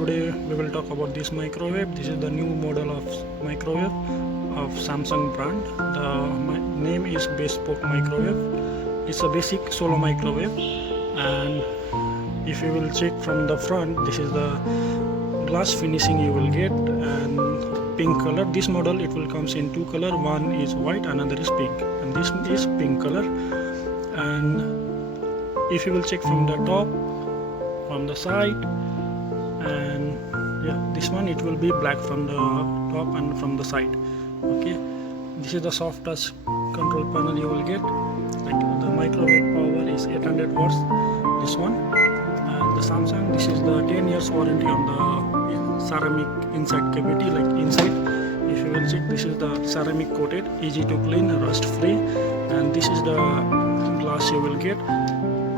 today we will talk about this microwave. This is the new model of microwave of Samsung brand. The name is Bespoke microwave. It's a basic solo microwave, and if you will check from the front, this is the glass finishing you will get, and pink color. This model it will comes in two color. One is white, another is pink, and this is pink color. And if you will check from the top, from the side, and yeah, this one it will be black from the top and from the side. Okay, this is the soft touch control panel you will get. Like the microwave power is 800 watts, this one. And the Samsung, this is the 10 years warranty on the ceramic inside cavity, like inside. If you will check, this is the ceramic coated, easy to clean, rust free. And this is the glass you will get.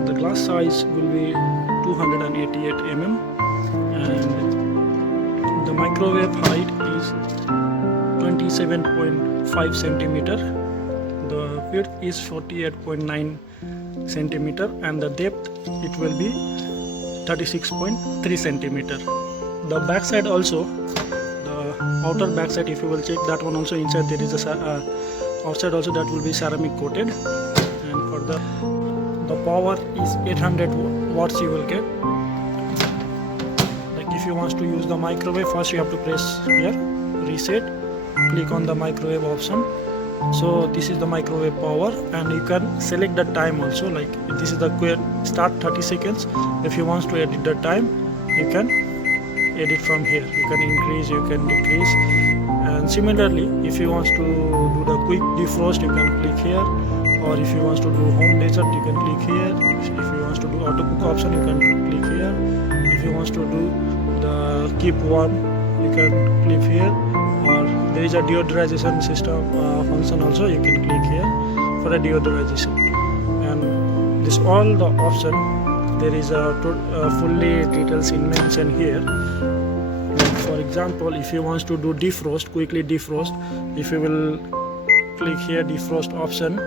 The glass size will be 288 mm, and the microwave height is 27.5 centimeter. The width is 48.9 centimeter, and the depth it will be 36.3 centimeter. The back side also, the outer back side, if you will check that one also, inside there is a outside also that will be ceramic coated. And for the power is 800 watts you will get. Like if you want to use the microwave, first you have to press here reset, click on the microwave option. So this is the microwave power, and you can select the time also. Like this is the start 30 seconds. If you want to edit the time, you can edit from here. You can increase, you can decrease. And similarly, if you want to do the quick defrost, you can click here. Or if you want to do home desert, you can click here. If you want to do auto cook option, you can click here. If you want to do the keep warm, you can click here. Or there is a deodorization system function also, you can click here for a deodorization. And this all the option, there is a fully details in mention here. Like for example, if you want to do defrost, quickly defrost, if you will click here defrost option,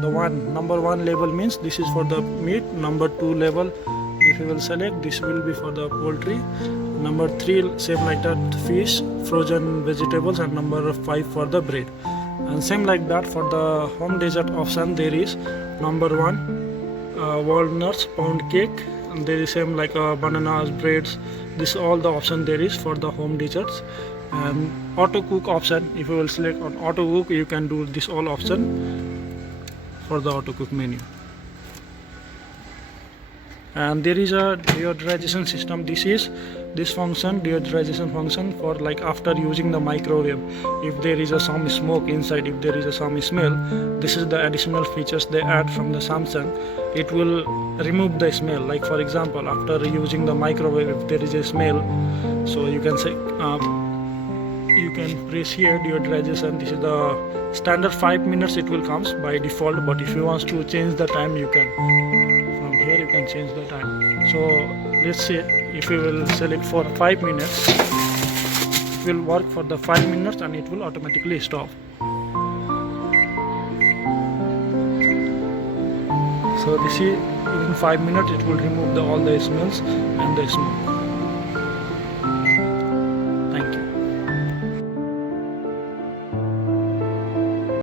the number one label means this is for the meat. Number 2 label, if you will select, this will be for the poultry. Number 3, same like that, fish, frozen vegetables, and number 5 for the bread. And same like that for the home dessert option, there is number 1 walnuts, pound cake, and there is same like bananas, breads. This all the option there is for the home desserts. And auto cook option, if you will select on auto cook, you can do this all option for the auto cook menu. And there is a deodorization system. This function, deodorization function, for like after using the microwave, if there is some smoke inside, if there is some smell, this is the additional features they add from the Samsung. It will remove the smell. Like for example, after using the microwave, if there is a smell, so you can say you can press here deodorization. This is the standard 5 minutes it will comes by default, but if you want to change the time, you can from here you can change the time. So let's say if you will select for 5 minutes, it will work for the 5 minutes and it will automatically stop. So this is in 5 minutes it will remove all the smells and the smoke.